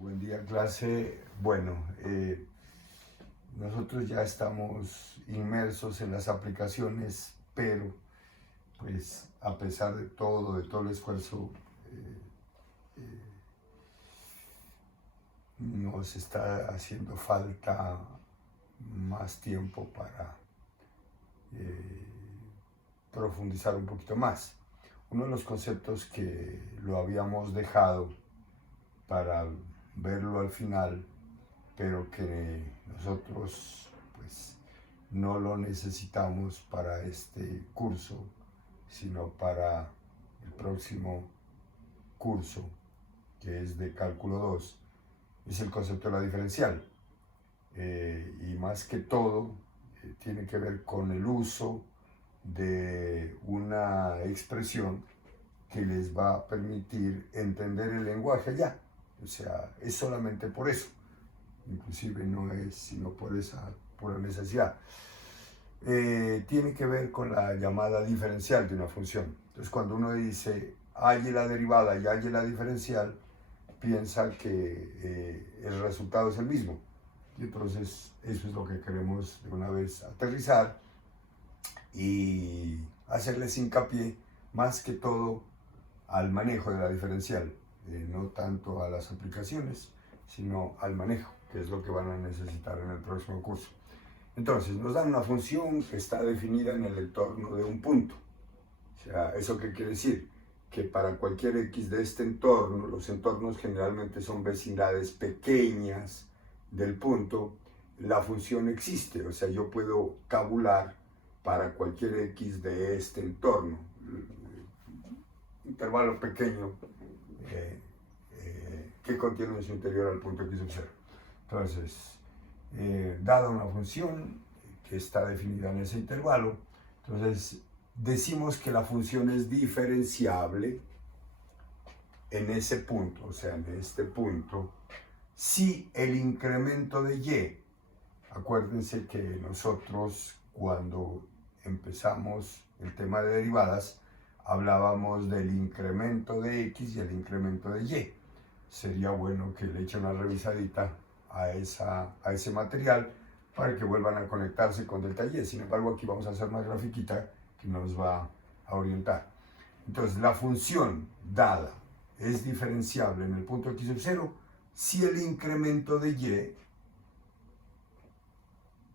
Buen día, clase. Bueno, nosotros ya estamos inmersos en las aplicaciones, pero pues a pesar de todo el esfuerzo, nos está haciendo falta más tiempo para eh, profundizar un poquito más. Uno de los conceptos que lo habíamos dejado para verlo al final, pero que nosotros pues no lo necesitamos para este curso, sino para el próximo curso, que es de cálculo 2, es el concepto de la diferencial. Y más que todo, tiene que ver con el uso de una expresión que les va a permitir entender el lenguaje ya. O sea, es solamente por eso. Inclusive no es sino por esa pura necesidad. Tiene que ver con la llamada diferencial de una función. Entonces, cuando uno dice halle la derivada y halle la diferencial, piensa que el resultado es el mismo. Y entonces, eso es lo que queremos de una vez aterrizar y hacerles hincapié más que todo al manejo de la diferencial, no tanto a las aplicaciones, sino al manejo, que es lo que van a necesitar en el próximo curso. Entonces, nos dan una función que está definida en el entorno de un punto. O sea, ¿eso qué quiere decir? Que para cualquier x de este entorno, los entornos generalmente son vecindades pequeñas del punto, la función existe. O sea, yo puedo tabular para cualquier x de este entorno, intervalo pequeño que contiene en su interior al punto x sub 0. Entonces, dada una función que está definida en ese intervalo, entonces decimos que la función es diferenciable en ese punto, o sea, en este punto, si el incremento de y, acuérdense que nosotros cuando empezamos el tema de derivadas, hablábamos del incremento de x y el incremento de y. Sería bueno que le echen una revisadita a ese material para que vuelvan a conectarse con delta y. Sin embargo, aquí vamos a hacer una grafiquita que nos va a orientar. Entonces, la función dada es diferenciable en el punto x sub 0 si el incremento de y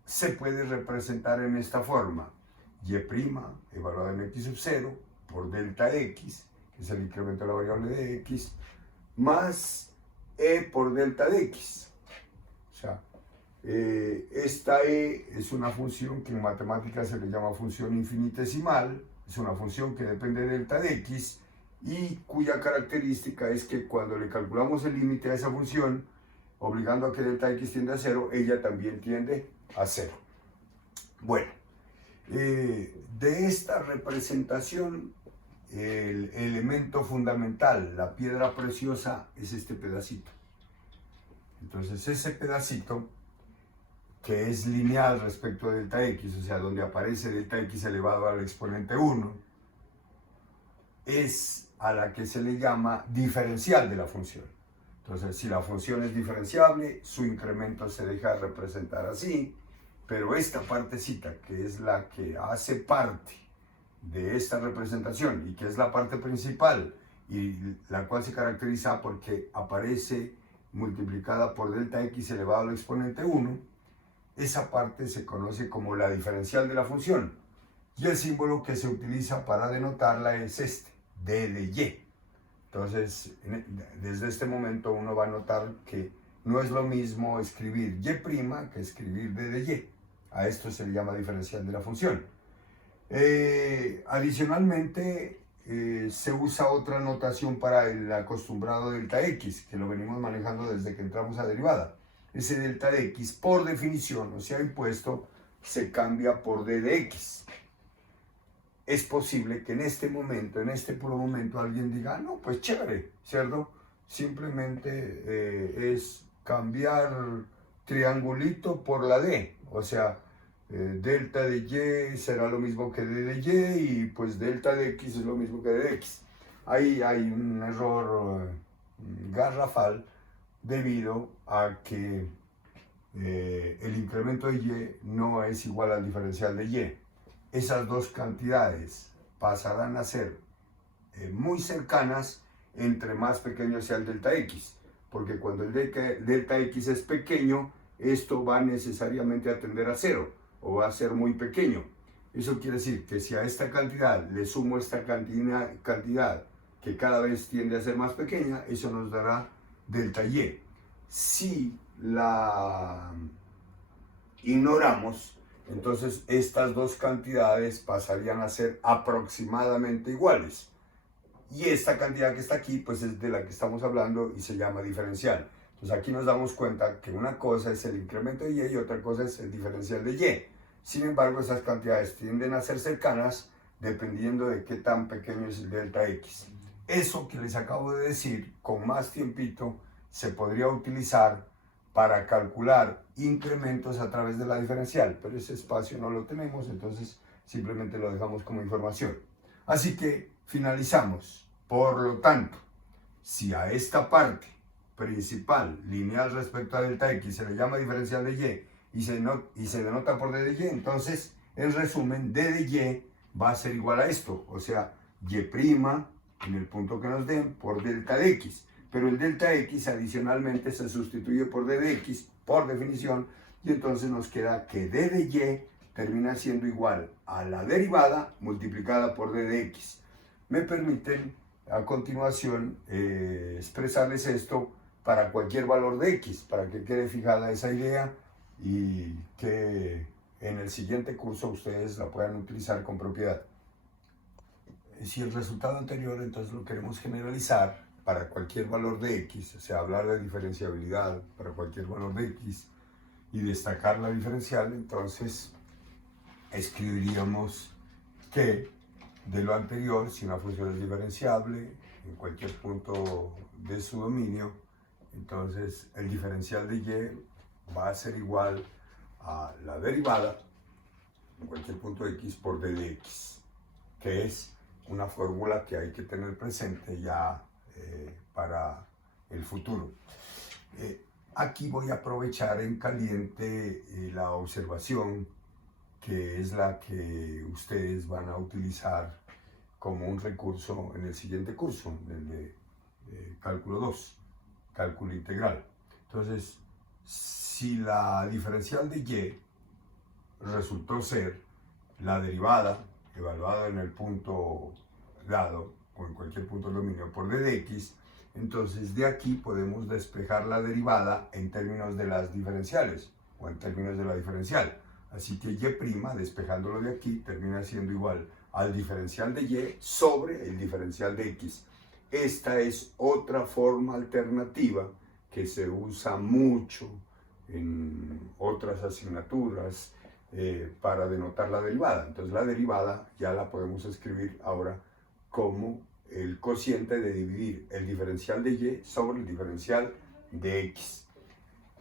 se puede representar en esta forma: y' evaluada en x sub 0 por delta x, que es el incremento de la variable de x, más e por delta de x. O sea, esta e es una función que en matemáticas se le llama función infinitesimal, es una función que depende de delta de x y cuya característica es que cuando le calculamos el límite a esa función, obligando a que delta x tiende a 0, ella también tiende a 0. Bueno, de esta representación, el elemento fundamental, la piedra preciosa, es este pedacito. Entonces ese pedacito, que es lineal respecto a delta x, o sea, donde aparece delta x elevado al exponente 1, es a la que se le llama diferencial de la función. Entonces, si la función es diferenciable, su incremento se deja representar así, pero esta partecita, que es la que hace parte de esta representación y que es la parte principal y la cual se caracteriza porque aparece multiplicada por delta x elevado al exponente 1, esa parte se conoce como la diferencial de la función y el símbolo que se utiliza para denotarla es este, d de y. Entonces, desde este momento uno va a notar que no es lo mismo escribir y' que escribir d de y. A esto se le llama diferencial de la función. Adicionalmente, se usa otra notación para el acostumbrado delta x, que lo venimos manejando desde que entramos a derivada. Ese delta de x, por definición, o sea, impuesto, se cambia por d de x. Es posible que en este momento, en este puro momento, alguien diga, no, pues chévere, ¿cierto? Simplemente es cambiar triangulito por la d, o sea, delta de y será lo mismo que d de y, y pues delta de x es lo mismo que d de x. Ahí hay un error garrafal, debido a que el incremento de y no es igual al diferencial de y. Esas dos cantidades pasarán a ser muy cercanas entre más pequeño sea el delta x, porque cuando el delta x es pequeño, esto va necesariamente a tender a cero, o va a ser muy pequeño. Eso quiere decir que si a esta cantidad le sumo esta cantidad que cada vez tiende a ser más pequeña, eso nos dará delta y. Si la ignoramos, entonces estas dos cantidades pasarían a ser aproximadamente iguales. Y esta cantidad que está aquí, pues es de la que estamos hablando y se llama diferencial. Entonces aquí nos damos cuenta que una cosa es el incremento de y otra cosa es el diferencial de y. Sin embargo, esas cantidades tienden a ser cercanas dependiendo de qué tan pequeño es el delta x. Eso que les acabo de decir, con más tiempito, se podría utilizar para calcular incrementos a través de la diferencial, pero ese espacio no lo tenemos, entonces simplemente lo dejamos como información. Así que finalizamos. Por lo tanto, si a esta parte principal, lineal respecto a delta x, se le llama diferencial de y se denota por d de y, entonces, en resumen, d de y va a ser igual a esto, o sea, y' en el punto que nos den por delta de x. Pero el delta x adicionalmente se sustituye por d de x, por definición, y entonces nos queda que d de y termina siendo igual a la derivada multiplicada por d de x. Me permiten a continuación expresarles esto para cualquier valor de x, para que quede fijada esa idea y que en el siguiente curso ustedes la puedan utilizar con propiedad. Si el resultado anterior entonces lo queremos generalizar para cualquier valor de x, o sea, hablar de diferenciabilidad para cualquier valor de x y destacar la diferencial, entonces escribiríamos que de lo anterior, si una función es diferenciable en cualquier punto de su dominio, entonces el diferencial de y va a ser igual a la derivada en cualquier punto de x por d de x, que es una fórmula que hay que tener presente ya para el futuro. Aquí voy a aprovechar en caliente la observación que es la que ustedes van a utilizar como un recurso en el siguiente curso, en el de cálculo 2, cálculo integral. Entonces, si la diferencial de y resultó ser la derivada evaluada en el punto dado o en cualquier punto del dominio por d de x, entonces de aquí podemos despejar la derivada en términos de las diferenciales o en términos de la diferencial. Así que y', despejándolo de aquí, termina siendo igual al diferencial de y sobre el diferencial de x. Esta es otra forma alternativa que se usa mucho en otras asignaturas para denotar la derivada. Entonces la derivada ya la podemos escribir ahora como el cociente de dividir el diferencial de y sobre el diferencial de x.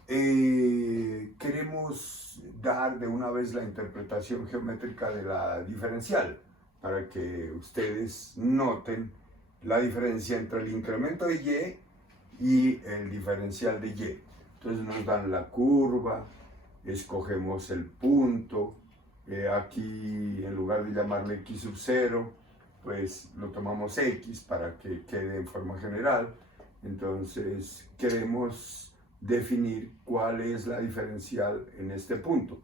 Queremos dar de una vez la interpretación geométrica de la diferencial para que ustedes noten la diferencia entre el incremento de y el diferencial de y. Entonces nos dan la curva, escogemos el punto, aquí en lugar de llamarle x sub 0, pues lo tomamos x para que quede en forma general. Entonces queremos definir cuál es la diferencial en este punto.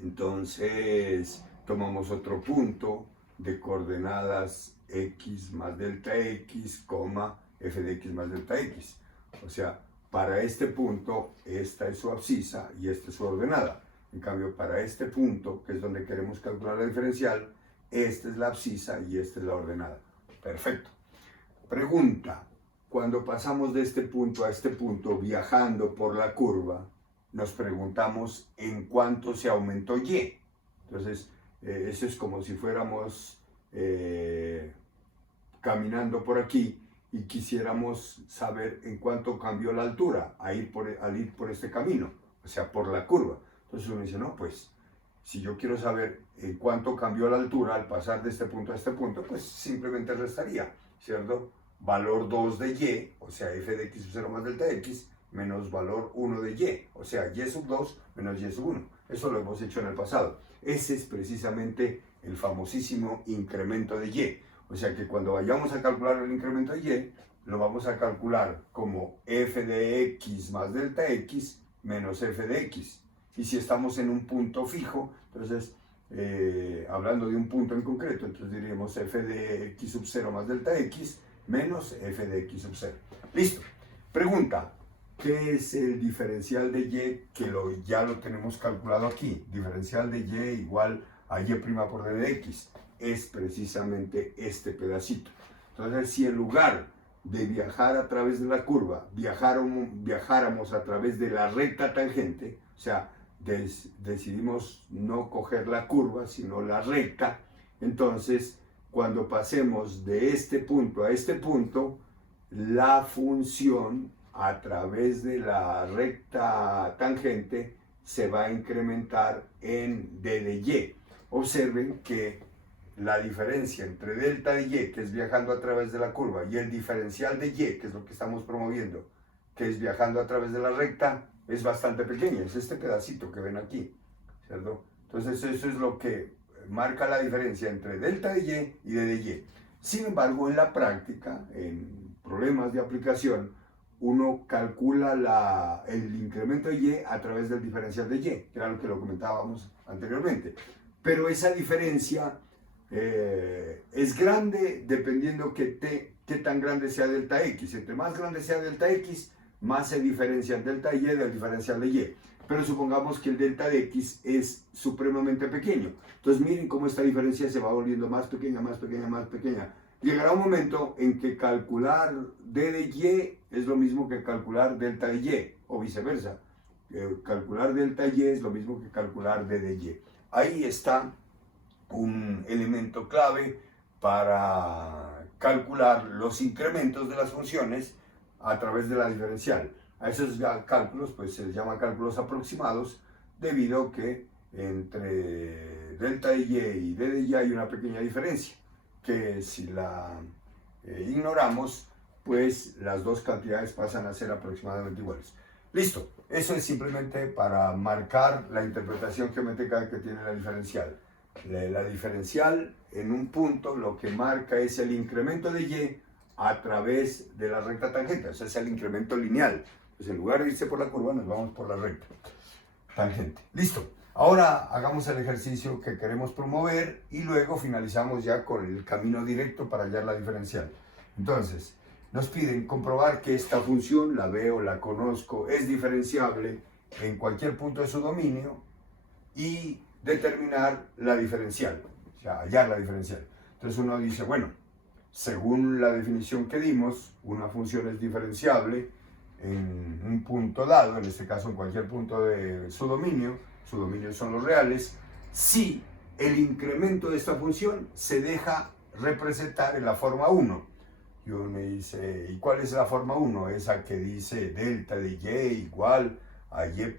Entonces tomamos otro punto de coordenadas x más delta x, f de x más delta x. O sea, para este punto, esta es su abscisa y esta es su ordenada. En cambio, para este punto, que es donde queremos calcular la diferencial, esta es la abscisa y esta es la ordenada. Perfecto. Pregunta. Cuando pasamos de este punto a este punto, viajando por la curva, nos preguntamos en cuánto se aumentó y. Entonces, eso es como si fuéramos caminando por aquí y quisiéramos saber en cuánto cambió la altura al ir por este camino, o sea, por la curva. Entonces uno dice, no, pues, si yo quiero saber en cuánto cambió la altura al pasar de este punto a este punto, pues simplemente restaría, ¿cierto? valor 2 de y, o sea, f de x sub 0 más delta x, menos valor 1 de y, o sea, y sub 2 menos y sub 1. Eso lo hemos hecho en el pasado. Ese es precisamente el famosísimo incremento de y. O sea que cuando vayamos a calcular el incremento de y, lo vamos a calcular como f de x más delta x menos f de x. Y si estamos en un punto fijo, entonces, hablando de un punto en concreto, entonces diríamos f de x sub 0 más delta x menos f de x sub 0. Listo. Pregunta, ¿qué es el diferencial de y? Que ya lo tenemos calculado aquí. Diferencial de y igual a y' por d de x. Es precisamente este pedacito. Entonces, si en lugar de viajar a través de la curva, viajáramos a través de la recta tangente, o sea, decidimos no coger la curva, sino la recta, entonces, cuando pasemos de este punto a este punto, la función a través de la recta tangente se va a incrementar en d de y. Observen que la diferencia entre delta de y, que es viajando a través de la curva, y el diferencial de y, que es lo que estamos promoviendo, que es viajando a través de la recta, es bastante pequeña. Es este pedacito que ven aquí, ¿cierto? Entonces eso es lo que marca la diferencia entre delta de y d de y. Sin embargo, en la práctica, en problemas de aplicación, uno calcula el incremento de y a través del diferencial de y, que era lo que lo comentábamos anteriormente. Pero esa diferencia es grande dependiendo qué tan grande sea delta x. Entre más grande sea delta x, más se diferencia el delta y del diferencial de y. Pero supongamos que el delta de x es supremamente pequeño. Entonces miren cómo esta diferencia se va volviendo más pequeña, más pequeña, más pequeña. Llegará un momento en que calcular d de y es lo mismo que calcular delta de y, o viceversa. Calcular delta y es lo mismo que calcular d de y. Ahí está un elemento clave para calcular los incrementos de las funciones a través de la diferencial. A esos cálculos pues se les llama cálculos aproximados, debido a que entre delta de y y d de y hay una pequeña diferencia, que si la ignoramos, pues las dos cantidades pasan a ser aproximadamente iguales. Listo, eso es simplemente para marcar la interpretación geométrica que tiene la diferencial. La diferencial en un punto lo que marca es el incremento de y a través de la recta tangente, o sea, es el incremento lineal. Pues en lugar de irse por la curva, nos vamos por la recta tangente. Listo. Ahora hagamos el ejercicio que queremos promover y luego finalizamos ya con el camino directo para hallar la diferencial. Entonces, nos piden comprobar que esta función, la veo, la conozco, es diferenciable en cualquier punto de su dominio y determinar la diferencial, o sea, hallar la diferencial. Entonces uno dice, bueno, según la definición que dimos, una función es diferenciable en un punto dado, en este caso en cualquier punto de su dominio son los reales, si el incremento de esta función se deja representar en la forma 1. Y uno me dice, ¿y cuál es la forma 1? Esa que dice delta de y igual a y'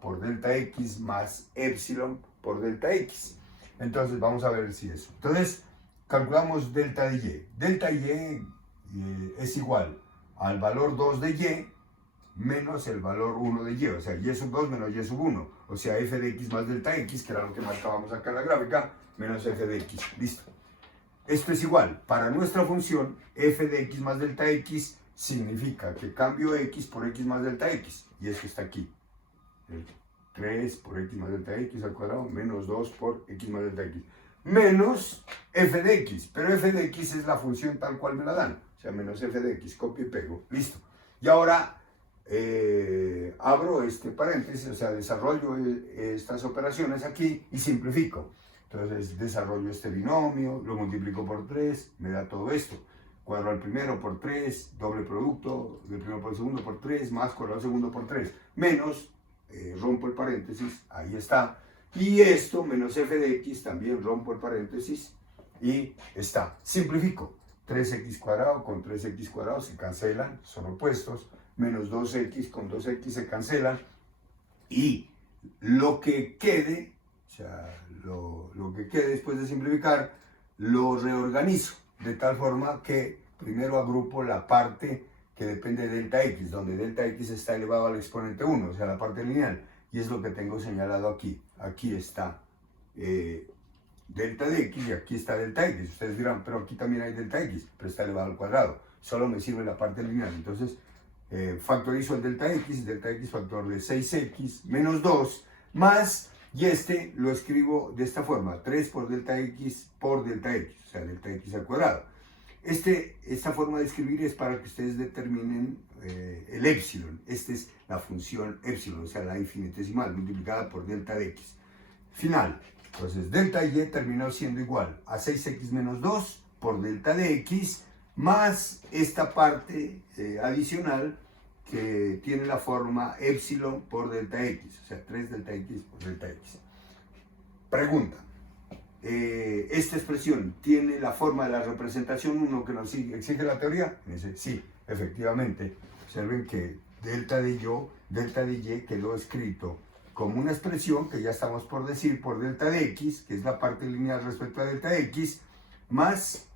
por delta x más epsilon por delta x. Entonces vamos a ver si eso. Entonces calculamos delta de y. Delta y es igual al valor 2 de y menos el valor 1 de y, o sea, y sub 2 menos y sub 1, o sea, f de x más delta x, que era lo que marcábamos acá en la gráfica, menos f de x. Listo. Esto es igual, para nuestra función, f de x más delta x significa que cambio x por x más delta x, y eso está aquí. 3 por x más delta x al cuadrado, menos 2 por x más delta x, menos f de x, pero f de x es la función tal cual me la dan, o sea, menos f de x, copio y pego, listo. Y ahora abro este paréntesis, o sea, desarrollo estas operaciones aquí y simplifico. Entonces desarrollo este binomio, lo multiplico por 3, me da todo esto. Cuadro al primero por 3, doble producto, del primero por el segundo por 3, más cuadrado al segundo por 3, menos, rompo el paréntesis, ahí está. Y esto, menos f de x, también rompo el paréntesis y está. Simplifico. 3x cuadrado con 3x cuadrado se cancelan, son opuestos. Menos 2x con 2x se cancelan. Y lo que quede, o sea, lo que quede después de simplificar, lo reorganizo de tal forma que primero agrupo la parte que depende de delta x, donde delta x está elevado al exponente 1, o sea, la parte lineal, y es lo que tengo señalado aquí. Aquí está delta de x y aquí está delta x. Ustedes dirán, pero aquí también hay delta x, pero está elevado al cuadrado. Solo me sirve la parte lineal. Entonces, factorizo el delta x factor de 6x menos 2, más, y este lo escribo de esta forma, 3 por delta x, o sea, delta x al cuadrado. Esta forma de escribir es para que ustedes determinen el épsilon. Esta es la función épsilon, o sea, la infinitesimal multiplicada por delta de x. Final. Entonces, delta y terminó siendo igual a 6x menos 2 por delta de x, más esta parte adicional que tiene la forma épsilon por delta x, o sea, 3 delta x por delta x. Pregunta. ¿Esta expresión tiene la forma de la representación 1 que nos exige la teoría? Sí, efectivamente. Observen que delta de y quedó escrito como una expresión que ya estamos por decir por delta de x, que es la parte lineal respecto a delta de x, más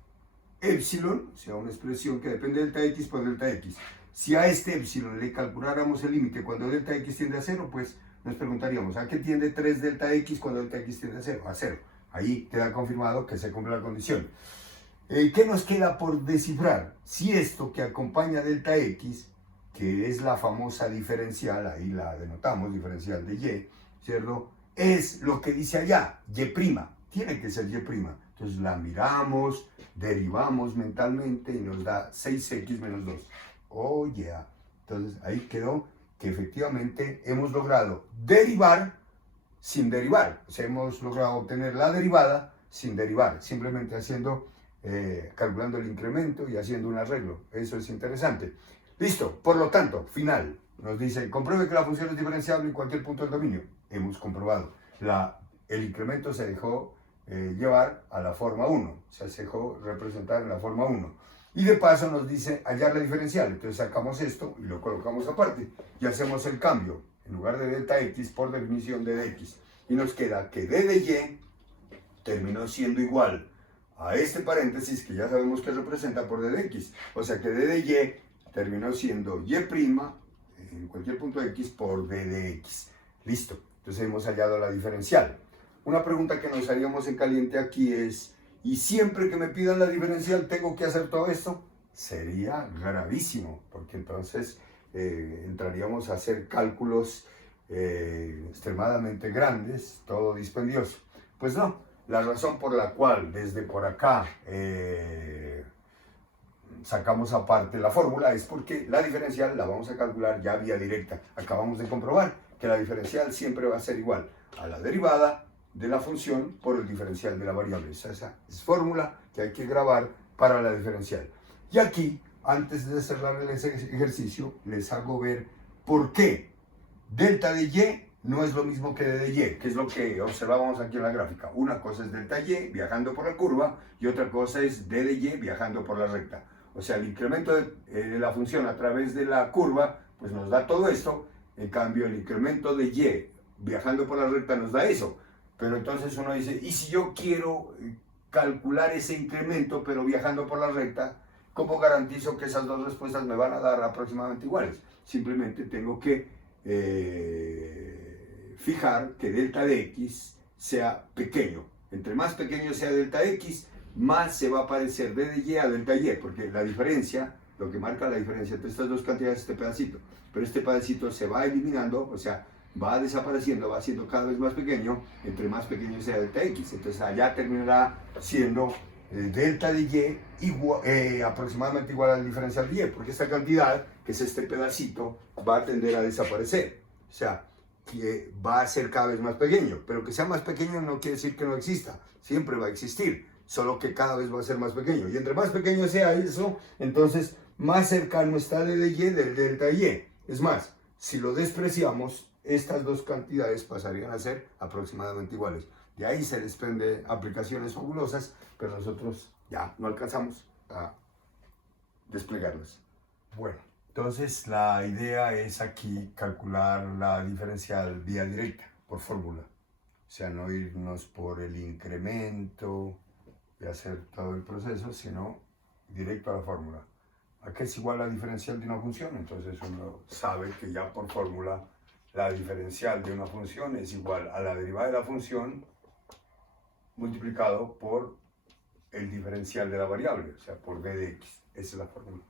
épsilon, o sea, una expresión que depende de delta x por delta x. Si a este épsilon le calculáramos el límite cuando delta x tiende a 0, pues nos preguntaríamos, ¿a qué tiende 3 delta x cuando delta x tiende a 0? A 0. Ahí queda confirmado que se cumple la condición. ¿Qué nos queda por descifrar? Si esto que acompaña delta x, que es la famosa diferencial, ahí la denotamos, diferencial de y, ¿cierto? Es lo que dice allá, y', tiene que ser y'. Entonces la miramos, derivamos mentalmente y nos da 6x menos 2. Oh, yeah. Entonces ahí quedó que efectivamente hemos logrado derivar sin derivar. O sea, hemos logrado obtener la derivada sin derivar, simplemente calculando el incremento y haciendo un arreglo. Eso es interesante. Listo, por lo tanto, final. Nos dice, compruebe que la función es diferenciable en cualquier punto del dominio. Hemos comprobado. El incremento se dejó llevar a la forma 1, o sea, se dejó representar en la forma 1. Y de paso nos dice hallar la diferencial. Entonces sacamos esto y lo colocamos aparte y hacemos el cambio. En lugar de delta x, por definición de dx. Y nos queda que d de y terminó siendo igual a este paréntesis que ya sabemos que representa por d de x. O sea que d de y terminó siendo y' en cualquier punto de x por d de x. Listo. Entonces hemos hallado la diferencial. Una pregunta que nos haríamos en caliente aquí es, ¿y siempre que me pidan la diferencial tengo que hacer todo esto? Sería gravísimo, porque entonces entraríamos a hacer cálculos extremadamente grandes, todo dispendioso. Pues no, la razón por la cual desde por acá sacamos aparte la fórmula es porque la diferencial la vamos a calcular ya vía directa. Acabamos de comprobar que la diferencial siempre va a ser igual a la derivada de la función por el diferencial de la variable. Esa es fórmula que hay que grabar para la diferencial. Y aquí, antes de cerrar el ejercicio, les hago ver por qué delta de y no es lo mismo que d de y, que es lo que observábamos aquí en la gráfica. Una cosa es delta y viajando por la curva y otra cosa es d de y viajando por la recta. O sea, el incremento de la función a través de la curva pues nos da todo esto. En cambio, el incremento de y viajando por la recta nos da eso. Pero entonces uno dice, ¿y si yo quiero calcular ese incremento pero viajando por la recta? ¿Cómo garantizo que esas dos respuestas me van a dar aproximadamente iguales? Simplemente tengo que fijar que delta de x sea pequeño. Entre más pequeño sea delta x, más se va a parecer d de y a delta y, porque la diferencia, lo que marca la diferencia entre estas dos cantidades es este pedacito. Pero este pedacito se va eliminando, o sea, va desapareciendo, va siendo cada vez más pequeño, entre más pequeño sea delta x. Entonces allá terminará siendo delta de y aproximadamente igual al diferencial de y, porque esta cantidad, que es este pedacito, va a tender a desaparecer. O sea, que va a ser cada vez más pequeño, pero que sea más pequeño no quiere decir que no exista, siempre va a existir, solo que cada vez va a ser más pequeño. Y entre más pequeño sea eso, entonces más cercano está d de y del delta y. Es más, si lo despreciamos, estas dos cantidades pasarían a ser aproximadamente iguales. De ahí se desprende aplicaciones fabulosas, pero nosotros ya no alcanzamos a desplegarlas. Bueno, entonces la idea es aquí calcular la diferencial vía directa, por fórmula. O sea, no irnos por el incremento y hacer todo el proceso, sino directo a la fórmula. ¿A qué es igual la diferencial de una función? Entonces uno sabe que ya por fórmula la diferencial de una función es igual a la derivada de la función multiplicado por el diferencial de la variable, o sea, por d de x. Esa es la fórmula.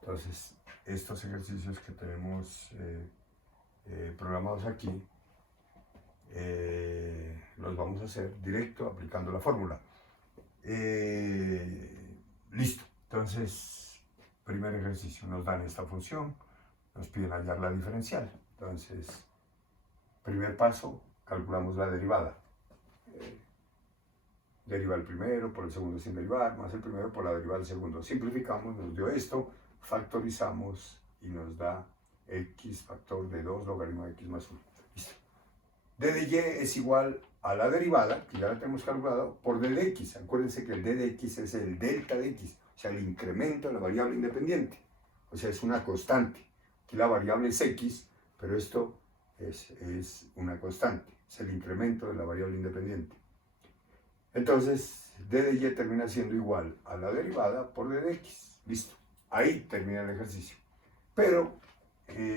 Entonces, estos ejercicios que tenemos programados aquí, los vamos a hacer directo aplicando la fórmula. Listo. Entonces, primer ejercicio, nos dan esta función, nos piden hallar la diferencial. Entonces, primer paso, calculamos la derivada. Deriva el primero por el segundo sin derivar, más el primero por la derivada del segundo. Simplificamos, nos dio esto, factorizamos y nos da x factor de 2 logaritmo de x más 1. Listo. d de y es igual a la derivada, que ya la tenemos calculado, por d de x. Acuérdense que el d de x es el delta de x, o sea, el incremento de la variable independiente. O sea, es una constante. Aquí la variable es x, pero esto es una constante. Es el incremento de la variable independiente. Entonces, d de y termina siendo igual a la derivada por d de x. Listo. Ahí termina el ejercicio. Pero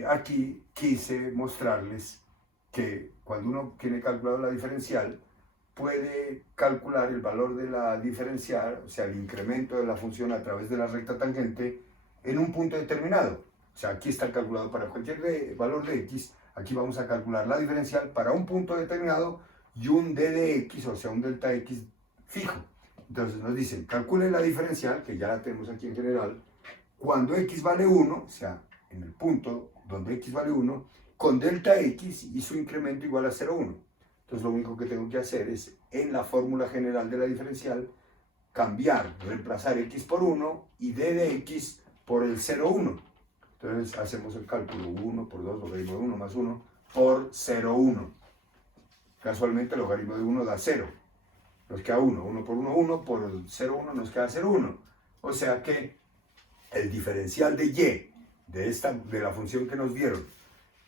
aquí quise mostrarles que cuando uno tiene calculado la diferencial, puede calcular el valor de la diferencial, o sea, el incremento de la función a través de la recta tangente, en un punto determinado. O sea, aquí está calculado para cualquier valor de x. Aquí vamos a calcular la diferencial para un punto determinado y un d de x, o sea, un delta x fijo. Entonces nos dicen, calcule la diferencial, que ya la tenemos aquí en general, cuando x vale 1, o sea, en el punto donde x vale 1, con delta x y su incremento igual a 0,1. Entonces lo único que tengo que hacer es, en la fórmula general de la diferencial, cambiar, reemplazar x por 1 y d de x por el 0,1. Entonces hacemos el cálculo 1 por 2, logaritmo de 1 más 1 por 0,1. Casualmente el logaritmo de 1 da 0. Nos queda 1. 1 por 1, 1 por 0,1 nos queda 0,1. O sea que el diferencial de y de la función que nos dieron,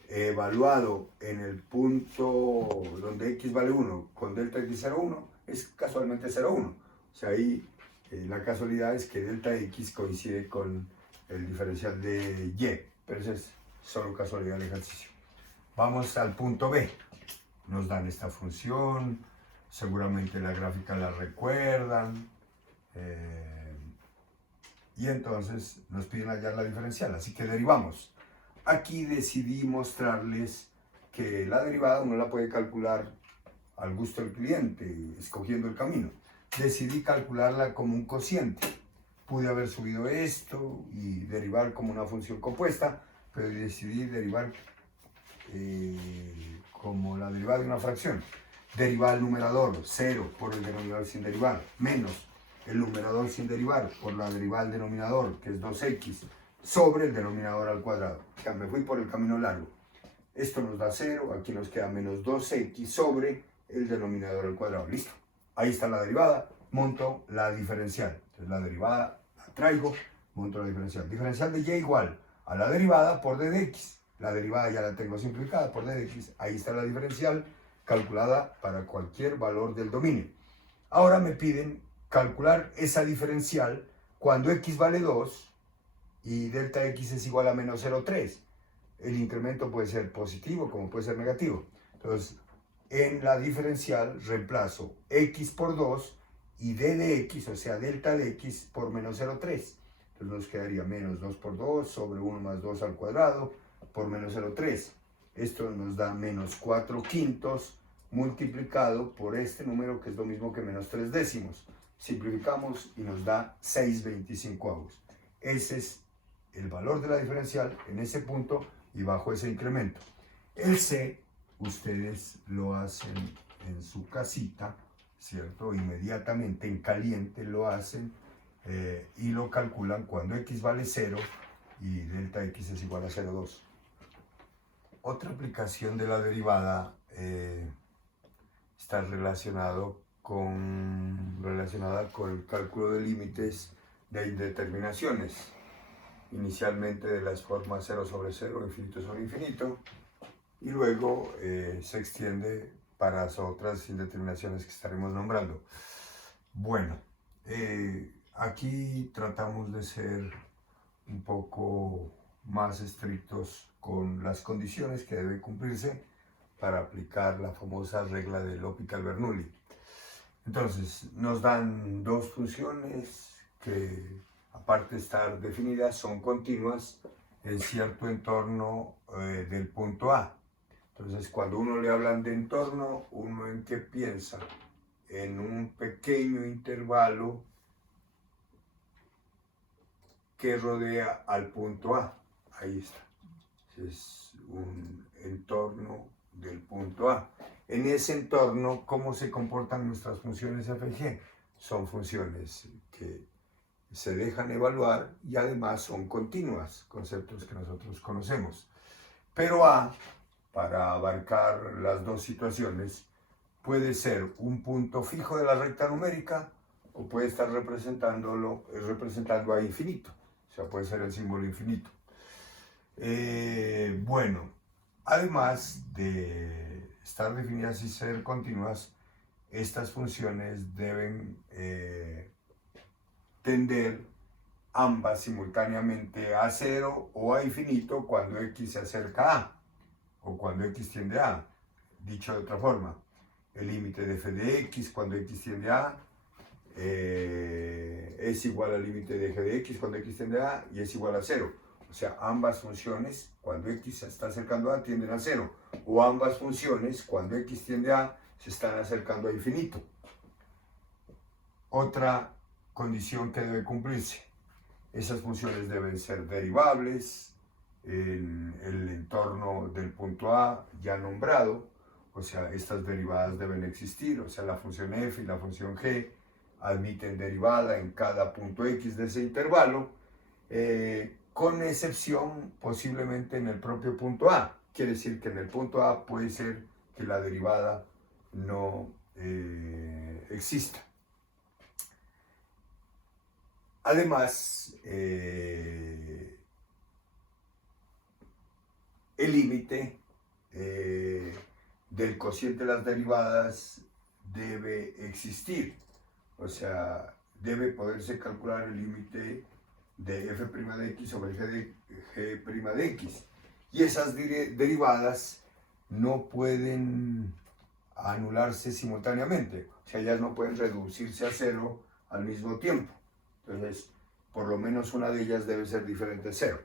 evaluado en el punto donde x vale 1 con delta x 0,1, es casualmente 0,1. O sea, ahí la casualidad es que delta x coincide con el diferencial de y, pero eso es solo casualidad del ejercicio. Vamos al punto B. Nos dan esta función, seguramente la gráfica la recuerdan, y entonces nos piden hallar la diferencial, así que derivamos. Aquí decidí mostrarles que la derivada uno la puede calcular al gusto del cliente, escogiendo el camino. Decidí calcularla como un cociente. Pude haber subido esto y derivar como una función compuesta, pero decidí derivar como la derivada de una fracción. Derivar el numerador, 0 por el denominador sin derivar, menos el numerador sin derivar por la derivada del denominador, que es 2x, sobre el denominador al cuadrado. Ya me fui por el camino largo. Esto nos da 0, aquí nos queda menos 2x sobre el denominador al cuadrado. Listo. Ahí está la derivada, monto la diferencial. Entonces la derivada la traigo, monto la diferencial. Diferencial de y igual a la derivada por d de x. La derivada ya la tengo simplificada por d de x. Ahí está la diferencial calculada para cualquier valor del dominio. Ahora me piden calcular esa diferencial cuando x vale 2 y delta x es igual a menos 0,3. El incremento puede ser positivo como puede ser negativo. Entonces, en la diferencial reemplazo x por 2 y d de x, o sea, delta de x por menos 0,3. Entonces nos quedaría menos 2 por 2 sobre 1 más 2 al cuadrado por menos 0,3. Esto nos da menos 4 quintos multiplicado por este número que es lo mismo que menos 3 décimos. Simplificamos y nos da 6/25. Ese es el valor de la diferencial en ese punto y bajo ese incremento. El C, ustedes lo hacen en su casita, ¿cierto? Inmediatamente en caliente lo hacen y lo calculan cuando x vale 0 y delta x es igual a 0,2. Otra aplicación de la derivada está relacionada con el cálculo de límites de indeterminaciones. Inicialmente de las formas 0 sobre 0, infinito sobre infinito, y luego se extiende para otras indeterminaciones que estaremos nombrando. Bueno, aquí tratamos de ser un poco más estrictos con las condiciones que deben cumplirse para aplicar la famosa regla de L'Hopital-Bernoulli. Entonces, nos dan dos funciones que, aparte de estar definidas, son continuas en cierto entorno del punto A. Entonces, cuando uno le hablan de entorno, ¿uno en qué piensa? En un pequeño intervalo que rodea al punto A. Ahí está. Es un entorno del punto A. En ese entorno, ¿cómo se comportan nuestras funciones f y g? Son funciones que se dejan evaluar y además son continuas, conceptos que nosotros conocemos. Pero A, para abarcar las dos situaciones, puede ser un punto fijo de la recta numérica o puede estar representando a infinito. O sea, puede ser el símbolo infinito. Bueno, además de estar definidas y ser continuas, estas funciones deben tender ambas simultáneamente a 0 o a infinito cuando x se acerca a A o cuando x tiende a A. Dicho de otra forma, el límite de f de x cuando x tiende a A es igual al límite de g de x cuando x tiende a A y es igual a 0. O sea, ambas funciones cuando x se está acercando a A tienden a 0. O ambas funciones cuando x tiende a A se están acercando a infinito. Otra condición que debe cumplirse. Esas funciones deben ser derivables en el entorno del punto A ya nombrado. O sea, estas derivadas deben existir. O sea, la función f y la función g admiten derivada en cada punto x de ese intervalo, con excepción posiblemente en el propio punto A. Quiere decir que en el punto A puede ser que la derivada no exista. Además, el límite del cociente de las derivadas debe existir. O sea, debe poderse calcular el límite de f' de x sobre g' de x. Y esas derivadas no pueden anularse simultáneamente. O sea, ellas no pueden reducirse a 0 al mismo tiempo. Entonces, por lo menos una de ellas debe ser diferente a 0.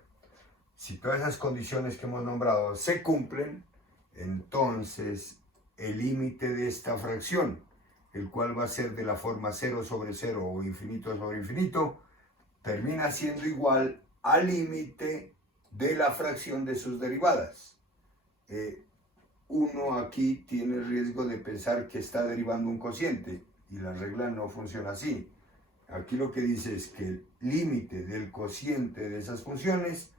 Si todas esas condiciones que hemos nombrado se cumplen, entonces el límite de esta fracción, el cual va a ser de la forma 0 sobre 0 o infinito sobre infinito, termina siendo igual al límite de la fracción de sus derivadas. Uno aquí tiene el riesgo de pensar que está derivando un cociente y la regla no funciona así. Aquí lo que dice es que el límite del cociente de esas funciones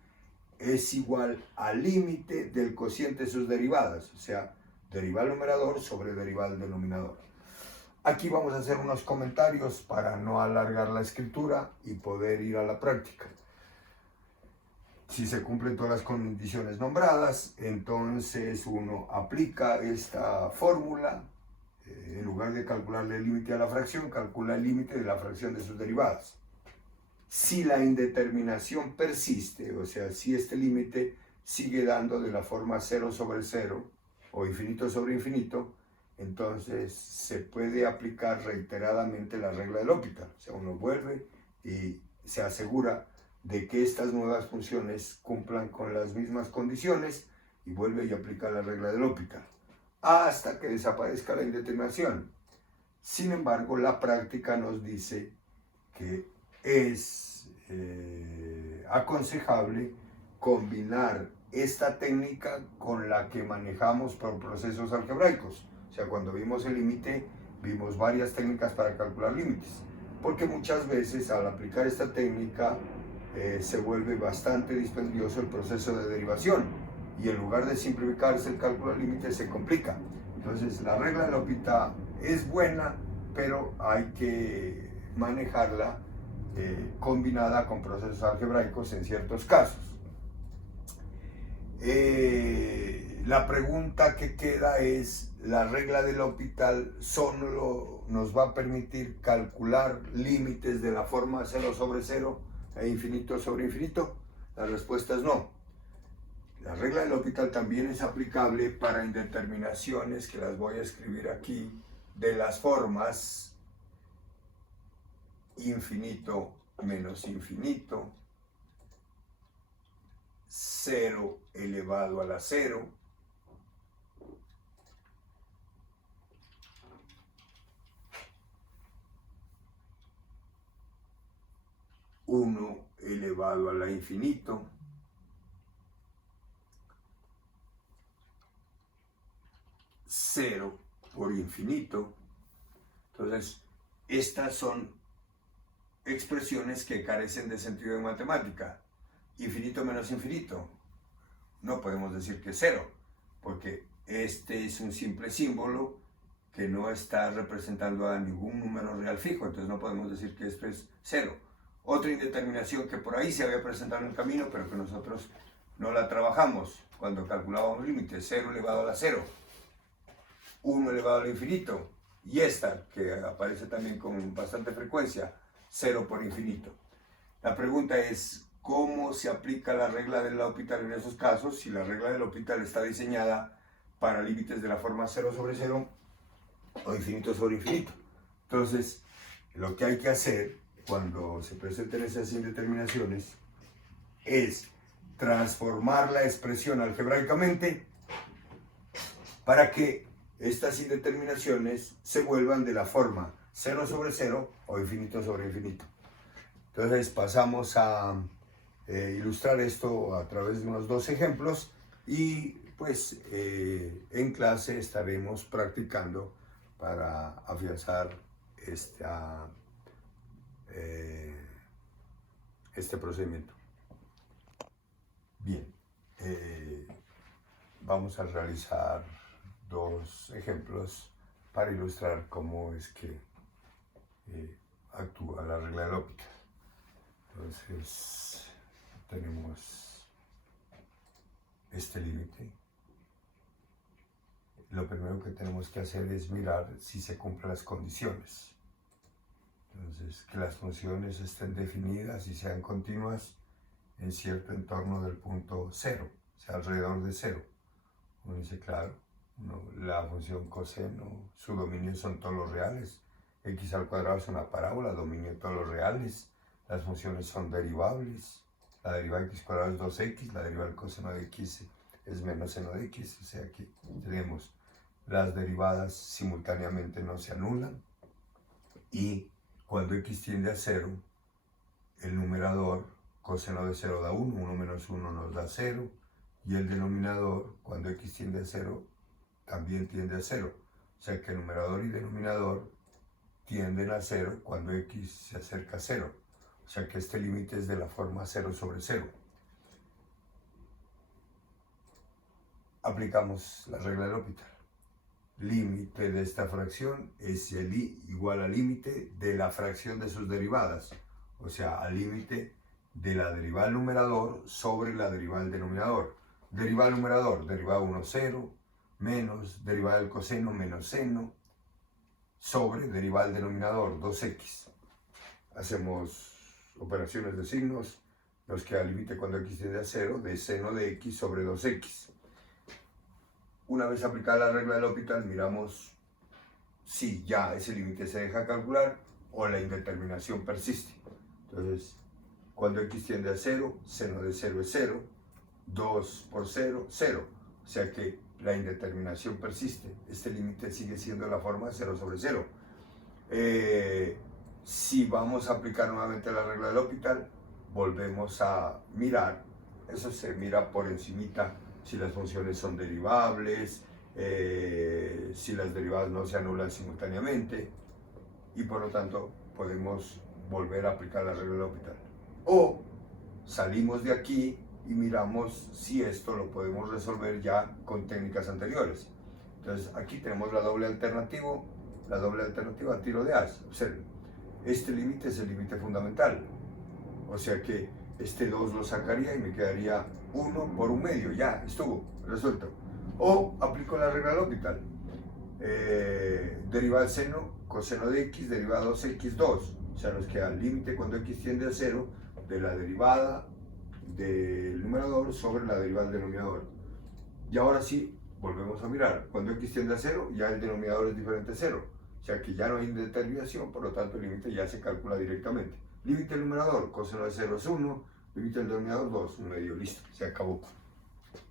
es igual al límite del cociente de sus derivadas, o sea, derivada al numerador sobre derivada al denominador. Aquí vamos a hacer unos comentarios para no alargar la escritura y poder ir a la práctica. Si se cumplen todas las condiciones nombradas, entonces uno aplica esta fórmula. En lugar de calcularle el límite a la fracción, calcula el límite de la fracción de sus derivadas. Si la indeterminación persiste, o sea, si este límite sigue dando de la forma 0 sobre 0 o infinito sobre infinito, entonces se puede aplicar reiteradamente la regla de L'Hopital. O sea, uno vuelve y se asegura de que estas nuevas funciones cumplan con las mismas condiciones y vuelve y aplica la regla de L'Hopital hasta que desaparezca la indeterminación. Sin embargo, la práctica nos dice que es aconsejable combinar esta técnica con la que manejamos por procesos algebraicos. O sea, cuando vimos el límite, vimos varias técnicas para calcular límites, porque muchas veces al aplicar esta técnica se vuelve bastante dispendioso el proceso de derivación y en lugar de simplificarse el cálculo de límites se complica. Entonces la regla de L'Hopital es buena, pero hay que manejarla combinada con procesos algebraicos en ciertos casos. La pregunta que queda es, ¿la regla de L'Hopital solo nos va a permitir calcular límites de la forma 0 sobre 0 e infinito sobre infinito? La respuesta es no. La regla de L'Hopital también es aplicable para indeterminaciones, que las voy a escribir aquí, de las formas infinito menos infinito, 0 elevado a la 0, uno elevado a la infinito, cero por infinito. Entonces, estas son expresiones que carecen de sentido en matemática. Infinito menos infinito, no podemos decir que es cero, porque este es un simple símbolo que no está representando a ningún número real fijo, entonces no podemos decir que esto es cero. Otra indeterminación que por ahí se había presentado en el camino, pero que nosotros no la trabajamos cuando calculábamos límites: 0 elevado a la 0, 1 elevado al infinito, y esta, que aparece también con bastante frecuencia, 0 por infinito. La pregunta es, ¿cómo se aplica la regla de L'Hopital en esos casos? Si la regla de L'Hopital está diseñada para límites de la forma 0 sobre 0 o infinito sobre infinito. Entonces, lo que hay que hacer cuando se presenten esas indeterminaciones es transformar la expresión algebraicamente para que estas indeterminaciones se vuelvan de la forma 0 sobre 0 o infinito sobre infinito. Entonces pasamos a ilustrar esto a través de unos dos ejemplos y pues en clase estaremos practicando para afianzar este procedimiento. Bien, vamos a realizar dos ejemplos para ilustrar cómo es que actúa la regla de L'Hopital. Entonces, tenemos este límite. Lo primero que tenemos que hacer es mirar si se cumplen las condiciones. Entonces, que las funciones estén definidas y sean continuas en cierto entorno del punto 0, o sea, alrededor de 0. Uno dice, claro, la función coseno, su dominio son todos los reales. X al cuadrado es una parábola, dominio de todos los reales. Las funciones son derivables. La derivada de x cuadrado es 2x, la derivada del coseno de x es menos seno de x. O sea que tenemos las derivadas simultáneamente no se anulan. Y cuando x tiende a 0, el numerador coseno de 0 da 1, 1 menos 1 nos da 0. Y el denominador, cuando x tiende a 0, también tiende a 0. O sea que numerador y denominador tienden a 0 cuando x se acerca a 0. O sea que este límite es de la forma 0 sobre 0. Aplicamos la regla de L'Hopital. Límite de esta fracción es el i igual al límite de la fracción de sus derivadas. O sea, al límite de la derivada del numerador sobre la derivada del denominador. Derivada del numerador, derivada 1, 0, menos derivada del coseno, menos seno, sobre derivada del denominador, 2x. Hacemos operaciones de signos, nos queda el límite cuando x tiende a 0 de seno de x sobre 2x. Una vez aplicada la regla de L'Hopital, miramos si ya ese límite se deja calcular o la indeterminación persiste. Entonces, cuando x tiende a 0, seno de 0 es 0, 2 por 0, 0. O sea que la indeterminación persiste. Este límite sigue siendo la forma 0 sobre 0. Si vamos a aplicar nuevamente la regla de L'Hopital, volvemos a mirar. Eso se mira por encimita, si las funciones son derivables, si las derivadas no se anulan simultáneamente, y por lo tanto podemos volver a aplicar la regla de L'Hopital. O salimos de aquí y miramos si esto lo podemos resolver ya con técnicas anteriores. Entonces aquí tenemos la doble alternativa a tiro de as. Observen, este límite es el límite fundamental, o sea que este 2 lo sacaría y me quedaría 1 por 1 medio, ya estuvo resuelto. O aplico la regla de L'Hopital. Derivada del seno, coseno de x, derivada 2x2. O sea, nos queda el límite cuando x tiende a 0 de la derivada del numerador sobre la derivada del denominador. Y ahora sí, volvemos a mirar. Cuando x tiende a 0, ya el denominador es diferente a 0. O sea que ya no hay indeterminación, por lo tanto el límite ya se calcula directamente. Límite del numerador, coseno de 0 es 1, límite del denominador 2, 1 medio, listo, se acabó.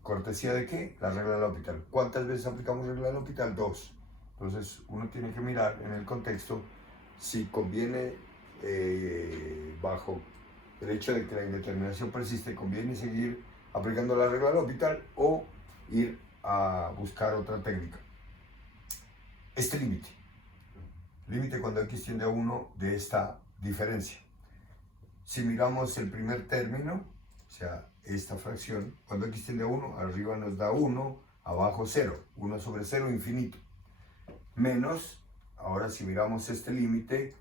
¿Cortesía de qué? La regla de L'Hopital. ¿Cuántas veces aplicamos la regla de L'Hopital? 2. Entonces uno tiene que mirar en el contexto si conviene, bajo el hecho de que la indeterminación persiste, conviene seguir aplicando la regla de L'Hopital o ir a buscar otra técnica. Este límite cuando x tiende a 1 de esta diferencia. Si miramos el primer término, o sea, esta fracción, cuando x tiende a 1, arriba nos da 1, abajo 0, 1 sobre 0, infinito. Menos, ahora si miramos este límite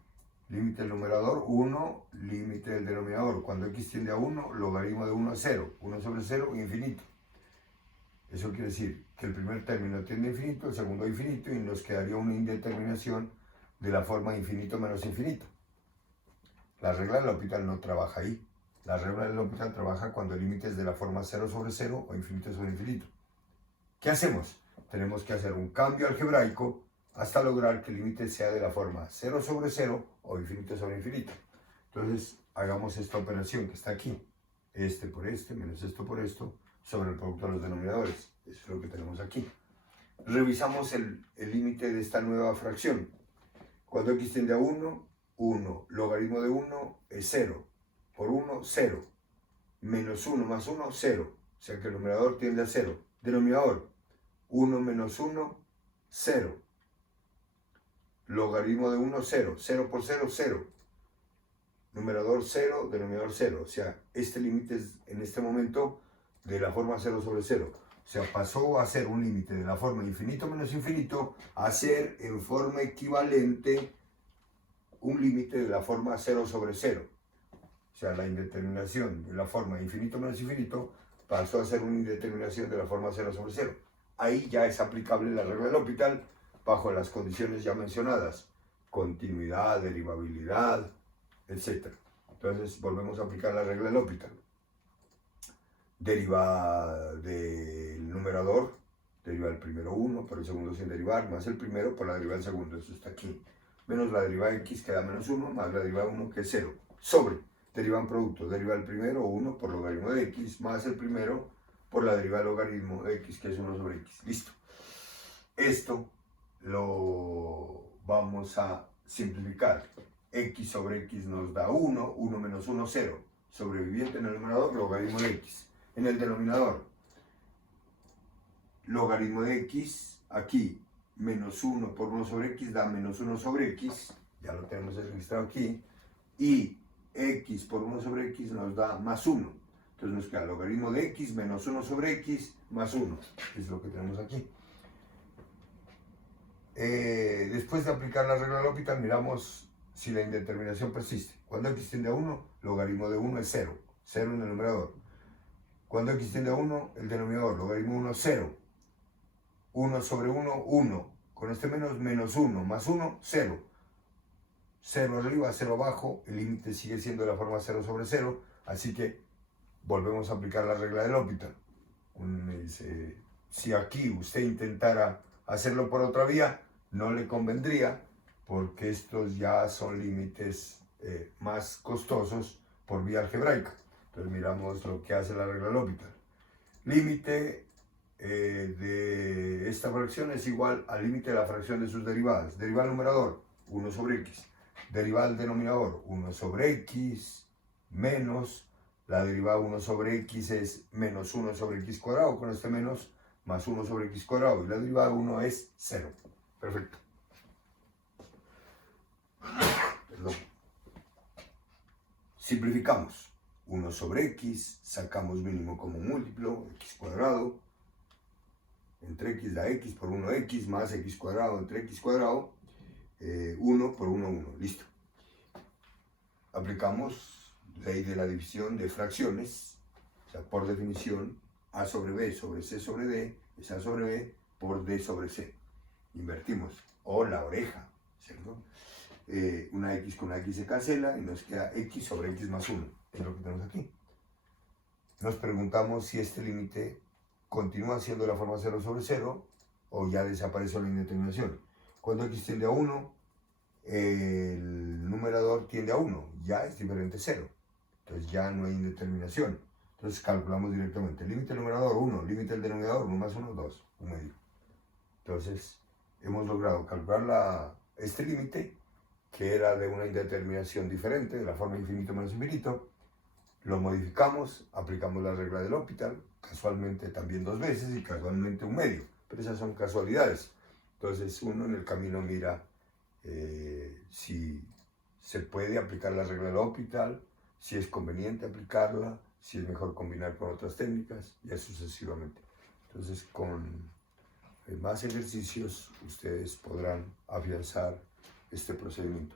del numerador, 1, límite del denominador. Cuando x tiende a 1, logaritmo de 1 a 0, 1 sobre 0, infinito. Eso quiere decir que el primer término tiende a infinito, el segundo a infinito, y nos quedaría una indeterminación de la forma infinito menos infinito. La regla de L'Hopital no trabaja ahí. La regla de L'Hopital trabaja cuando el límite es de la forma 0 sobre 0 o infinito sobre infinito. ¿Qué hacemos? Tenemos que hacer un cambio algebraico hasta lograr que el límite sea de la forma 0 sobre 0 o infinito sobre infinito. Entonces, hagamos esta operación que está aquí. Este por este, menos esto por esto, sobre el producto de los denominadores. Eso es lo que tenemos aquí. Revisamos el límite de esta nueva fracción. Cuando x tiende a 1, 1, logaritmo de 1 es 0, por 1, 0, menos 1 más 1, 0, o sea que el numerador tiende a 0. Denominador, 1 menos 1, 0, logaritmo de 1, 0, 0 por 0, 0, numerador 0, denominador 0, o sea, este límite es en este momento de la forma 0 sobre 0. O sea, pasó a ser un límite de la forma infinito menos infinito a ser en forma equivalente un límite de la forma 0 sobre 0. O sea, la indeterminación de la forma infinito menos infinito pasó a ser una indeterminación de la forma 0 sobre 0. Ahí ya es aplicable la regla de L'Hopital bajo las condiciones ya mencionadas. Continuidad, derivabilidad, etc. Entonces volvemos a aplicar la regla de L'Hopital. Deriva del numerador, deriva del primero 1, por el segundo sin derivar, más el primero por la derivada del segundo, eso está aquí. Menos la derivada de x que da menos 1, más la derivada de 1 que es 0. Sobre, derivan producto, deriva del primero 1 por logaritmo de x, más el primero por la derivada del logaritmo de x, que es 1 sobre x. Listo. Esto lo vamos a simplificar. X sobre x nos da 1, 1 menos 1, 0. Sobreviviente en el numerador, logaritmo de x. En el denominador, logaritmo de x, aquí, menos 1 por 1 sobre x da menos 1 sobre x, ya lo tenemos registrado aquí, y x por 1 sobre x nos da más 1. Entonces nos queda logaritmo de x menos 1 sobre x más 1, es lo que tenemos aquí. Después de aplicar la regla de L'Hopital, miramos si la indeterminación persiste. Cuando x tiende a 1, logaritmo de 1 es 0, 0 en el numerador. Cuando x tiende a 1, el denominador, logaritmo de 1, 0. 1 sobre 1, 1. Con este menos 1, más 1, 0. 0 arriba, 0 abajo, el límite sigue siendo de la forma 0 sobre 0, así que volvemos a aplicar la regla de L'Hopital. Me dice, si aquí usted intentara hacerlo por otra vía, no le convendría, porque estos ya son límites más costosos por vía algebraica. Entonces miramos lo que hace la regla de L'Hopital. Límite de esta fracción es igual al límite de la fracción de sus derivadas. Derivada del numerador, 1 sobre x. Derivada del denominador, 1 sobre x, menos, la derivada 1 sobre x es menos 1 sobre x cuadrado, con este menos, más 1 sobre x cuadrado, y la derivada 1 es 0. Perfecto. Perdón. Simplificamos. 1 sobre x, sacamos mínimo como múltiplo, x cuadrado, entre x da x por 1x, más x cuadrado entre x cuadrado, 1 por 1, 1, listo. Aplicamos ley de la división de fracciones, o sea, por definición, a sobre b sobre c sobre d es A sobre B por D sobre C. Invertimos. O la oreja, ¿cierto? Una X con una X se cancela y nos queda X sobre X más 1. Es lo que tenemos aquí. Nos preguntamos si este límite continúa siendo la forma 0 sobre 0 o ya desapareció la indeterminación. Cuando X tiende a 1, el numerador tiende a 1, ya es diferente 0. Entonces ya no hay indeterminación. Entonces calculamos directamente. Límite del numerador 1, límite del denominador 1 más 1, 2, 1 medio. Entonces hemos logrado calcular este límite, que era de una indeterminación diferente, de la forma infinito menos infinito. Lo modificamos, aplicamos la regla del L'Hopital, casualmente también 2 veces y casualmente 1 medio. Pero esas son casualidades. Entonces uno en el camino mira si se puede aplicar la regla del L'Hopital, si es conveniente aplicarla, si es mejor combinar con otras técnicas y así sucesivamente. Entonces con más ejercicios ustedes podrán afianzar este procedimiento.